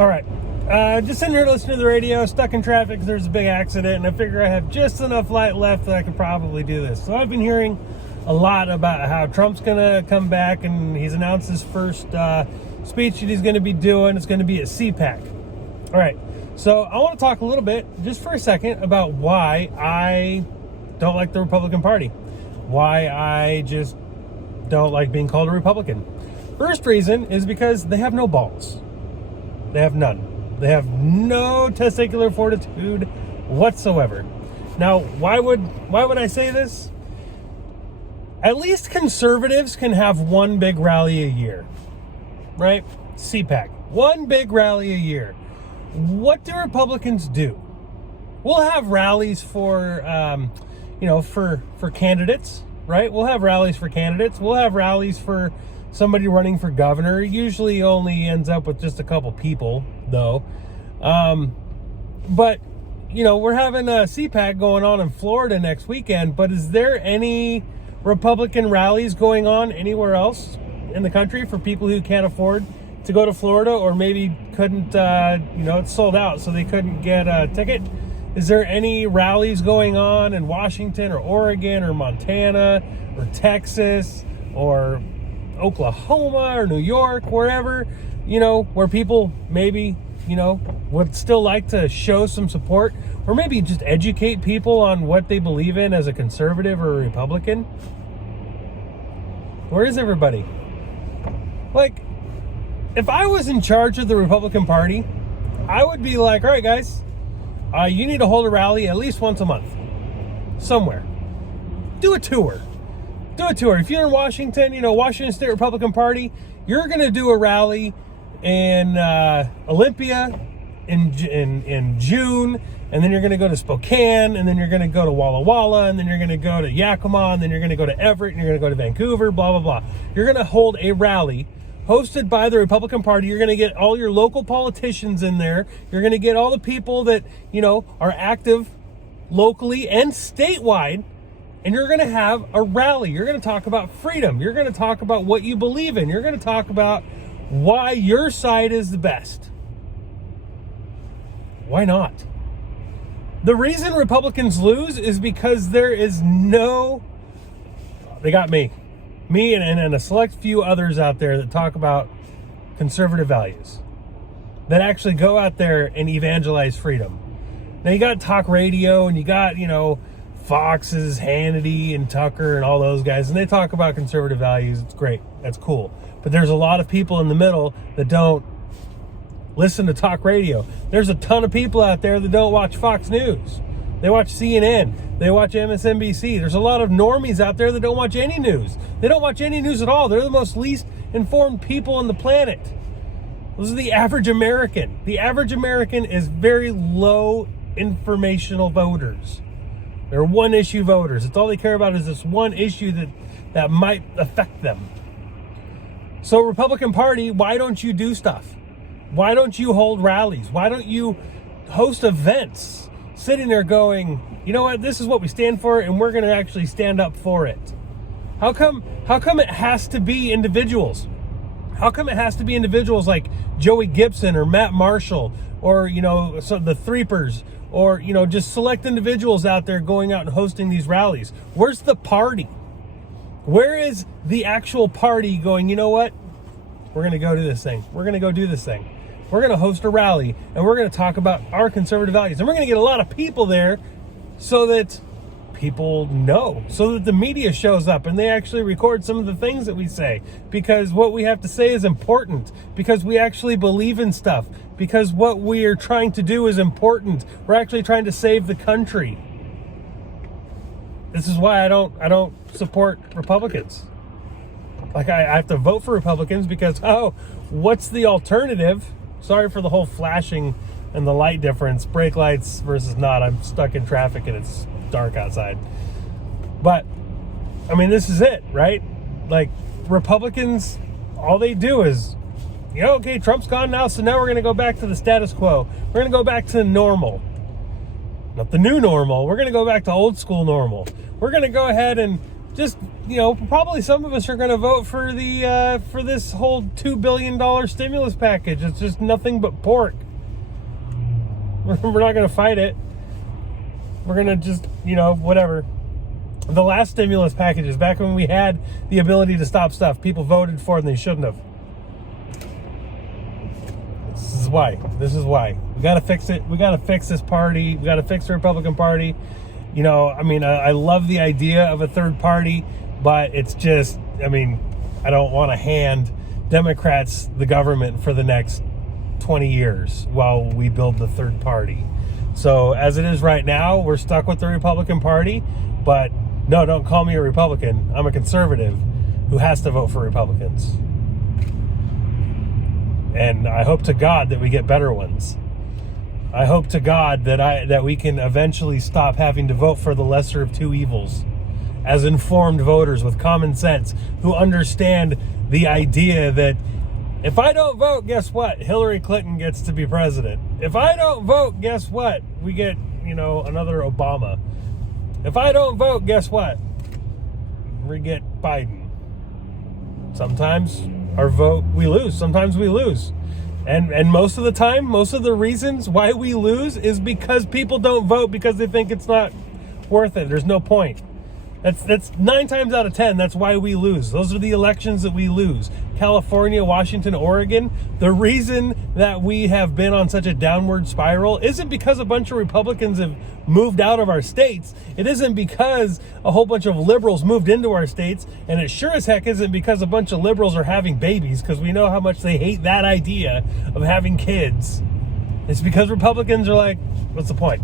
All right. Just sitting here listening to the radio, stuck in traffic because there's a big accident, and I figure I have just enough light left that I could probably do this. So I've been hearing a lot about how Trump's going to come back, and he's announced his first speech that he's going to be doing. It's going to be at CPAC. All right. So I want to talk a little bit, just for a second, about why I don't like the Republican Party. Why I just don't like being called a Republican. First reason is because they have no balls. They have none. They have no testicular fortitude whatsoever. Now, why would I say this? At least conservatives can have one big rally a year, right? CPAC, one big rally a year. What do Republicans do? We'll have rallies for, for candidates, right? We'll have rallies for candidates. We'll have rallies for somebody running for governor. It usually only ends up with just a couple people, though. But, we're having a CPAC going on in Florida next weekend, but is there any Republican rallies going on anywhere else in the country for people who can't afford to go to Florida, or maybe couldn't, it's sold out, so they couldn't get a ticket? Is there any rallies going on in Washington or Oregon or Montana or Texas or Oklahoma or New York, wherever, where people maybe, would still like to show some support, or maybe just educate people on what they believe in as a conservative or a Republican? Where is everybody? Like, if I was in charge of the Republican Party, I would be like, all right, guys, you need to hold a rally at least once a month somewhere. Do a tour. If you're in Washington, Washington State Republican Party, you're going to do a rally in Olympia in June, and then you're going to go to Spokane, and then you're going to go to Walla Walla, and then you're going to go to Yakima, and then you're going to go to Everett, and you're going to go to Vancouver, blah, blah, blah. You're going to hold a rally hosted by the Republican Party. You're going to get all your local politicians in there. You're going to get all the people that, are active locally and statewide. And you're going to have a rally. You're going to talk about freedom. You're going to talk about what you believe in. You're going to talk about why your side is the best. Why not? The reason Republicans lose is because there is they got me and a select few others out there that talk about conservative values, that actually go out there and evangelize freedom. Now you got talk radio, and you got, Fox's, Hannity, and Tucker, and all those guys, and they talk about conservative values. It's great. That's cool. But there's a lot of people in the middle that don't listen to talk radio. There's a ton of people out there that don't watch Fox News. They watch CNN. They watch MSNBC. There's a lot of normies out there that don't watch any news. They don't watch any news at all. They're the most least informed people on the planet. Those are the average American. The average American is very low informational voters. They're one-issue voters. It's all they care about is this one issue that might affect them. So, Republican Party, why don't you do stuff? Why don't you hold rallies? Why don't you host events? Sitting there going, you know what, this is what we stand for, and we're going to actually stand up for it. How come it has to be individuals? How come it has to be individuals like Joey Gibson or Matt Marshall or, so the Threepers, or, just select individuals out there going out and hosting these rallies? Where's the party? Where is the actual party going, you know what? We're going to go do this thing. We're going to go do this thing. We're going to host a rally, and we're going to talk about our conservative values. And we're going to get a lot of people there so that people know, so that the media shows up and they actually record some of the things that we say, because what we have to say is important, because we actually believe in stuff, because what we are trying to do is important. We're actually trying to save the country. This is why I don't support Republicans. Like, I have to vote for Republicans because, what's the alternative? Sorry for the whole flashing and the light difference, brake lights versus not. I'm stuck in traffic and it's dark outside. But, this is it, right? Like, Republicans, all they do is, okay, Trump's gone now, so now we're going to go back to the status quo. We're going to go back to normal. Not the new normal. We're going to go back to old school normal. We're going to go ahead and just, probably some of us are going to vote for the for this whole $2 billion stimulus package. It's just nothing but pork. We're not going to fight it. We're going to just, whatever. The last stimulus packages, back when we had the ability to stop stuff, people voted for it and they shouldn't have. This is why. We got to fix it. We got to fix this party. We got to fix the Republican Party. I love the idea of a third party, but it's just, I don't want to hand Democrats the government for the next 20 years while we build the third party. So as it is right now, we're stuck with the Republican Party, but no, don't call me a Republican. I'm a conservative who has to vote for Republicans. And I hope to God that we get better ones. I hope to God that we can eventually stop having to vote for the lesser of two evils as informed voters with common sense who understand the idea that if I don't vote, guess what? Hillary Clinton gets to be president. If I don't vote, guess what? We get, another Obama. If I don't vote, guess what? We get Biden. Sometimes our vote, we lose. Sometimes we lose. And most of the time, most of the reasons why we lose is because people don't vote because they think it's not worth it. There's no point. That's 9 times out of 10. That's why we lose. Those are the elections that we lose. California, Washington, Oregon. The reason that we have been on such a downward spiral isn't because a bunch of Republicans have moved out of our states. It isn't because a whole bunch of liberals moved into our states. And it sure as heck isn't because a bunch of liberals are having babies, because we know how much they hate that idea of having kids. It's because Republicans are like, what's the point?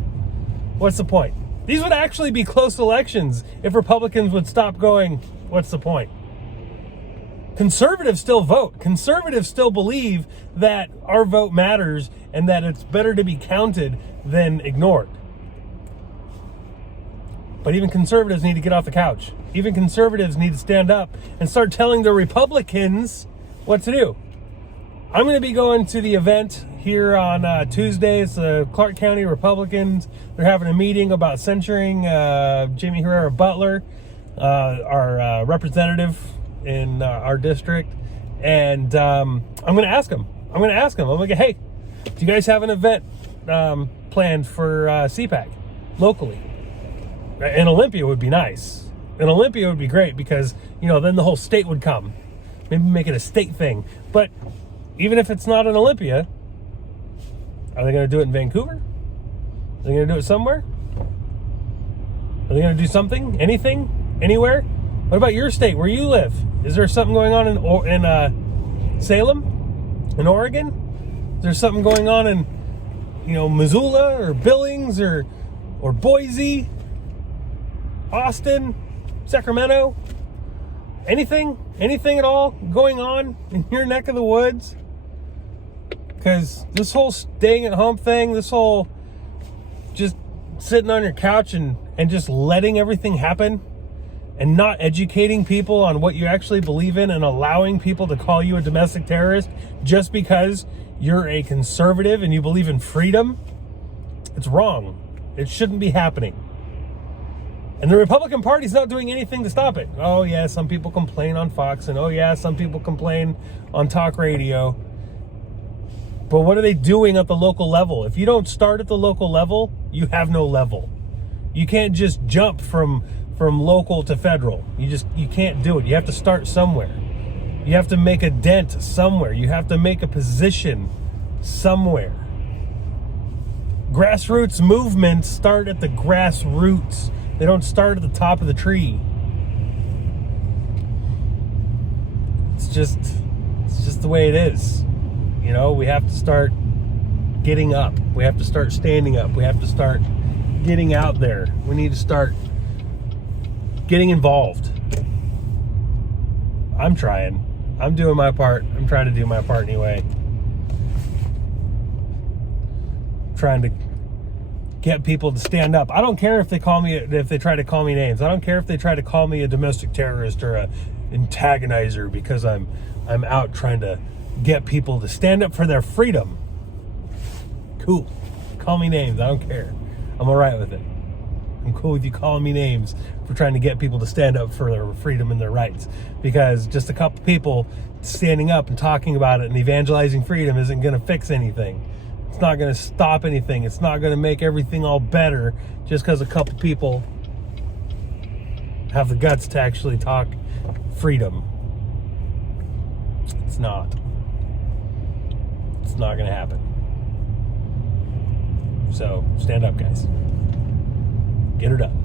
What's the point? These would actually be close elections if Republicans would stop going, what's the point? Conservatives still vote. Conservatives still believe that our vote matters and that it's better to be counted than ignored. But even conservatives need to get off the couch. Even conservatives need to stand up and start telling the Republicans what to do. I'm going to be going to the event here on Tuesday. It's the Clark County Republicans. They're having a meeting about censuring Jamie Herrera Butler, our representative in our district. And I'm going to ask them. I'm going to go, hey, do you guys have an event planned for CPAC locally? And Olympia would be nice. And Olympia would be great because, then the whole state would come. Maybe make it a state thing. But even if it's not in Olympia, are they going to do it in Vancouver? Are they going to do it somewhere? Are they going to do something? Anything? Anywhere? What about your state, where you live? Is there something going on in Salem? In Oregon? Is there something going on in, Missoula or Billings or Boise? Austin? Sacramento? Anything at all going on in your neck of the woods? Because this whole staying at home thing, this whole just sitting on your couch and just letting everything happen and not educating people on what you actually believe in and allowing people to call you a domestic terrorist just because you're a conservative and you believe in freedom, it's wrong. It shouldn't be happening. And the Republican Party's not doing anything to stop it. Oh, yeah, some people complain on Fox, and oh, yeah, some people complain on talk radio. But what are they doing at the local level? If you don't start at the local level, you have no level. You can't just jump from local to federal. You can't do it. You have to start somewhere. You have to make a dent somewhere. You have to make a position somewhere. Grassroots movements start at the grassroots. They don't start at the top of the tree. It's just the way it is. We have to start getting up. We have to start standing up. We have to start getting out there. We need to start getting involved. I'm trying. I'm doing my part. I'm trying to do my part anyway. Trying to get people to stand up. I don't care if they try to call me names. I don't care if they try to call me a domestic terrorist or a antagonizer because I'm out trying to get people to stand up for their freedom. Cool. Call me names. I don't care. I'm all right with it. I'm cool with you calling me names for trying to get people to stand up for their freedom and their rights. Because just a couple people standing up and talking about it and evangelizing freedom isn't going to fix anything. It's not going to stop anything. It's not going to make everything all better just because a couple people have the guts to actually talk freedom. It's not. It's not going to happen. So, stand up, guys. Get her done.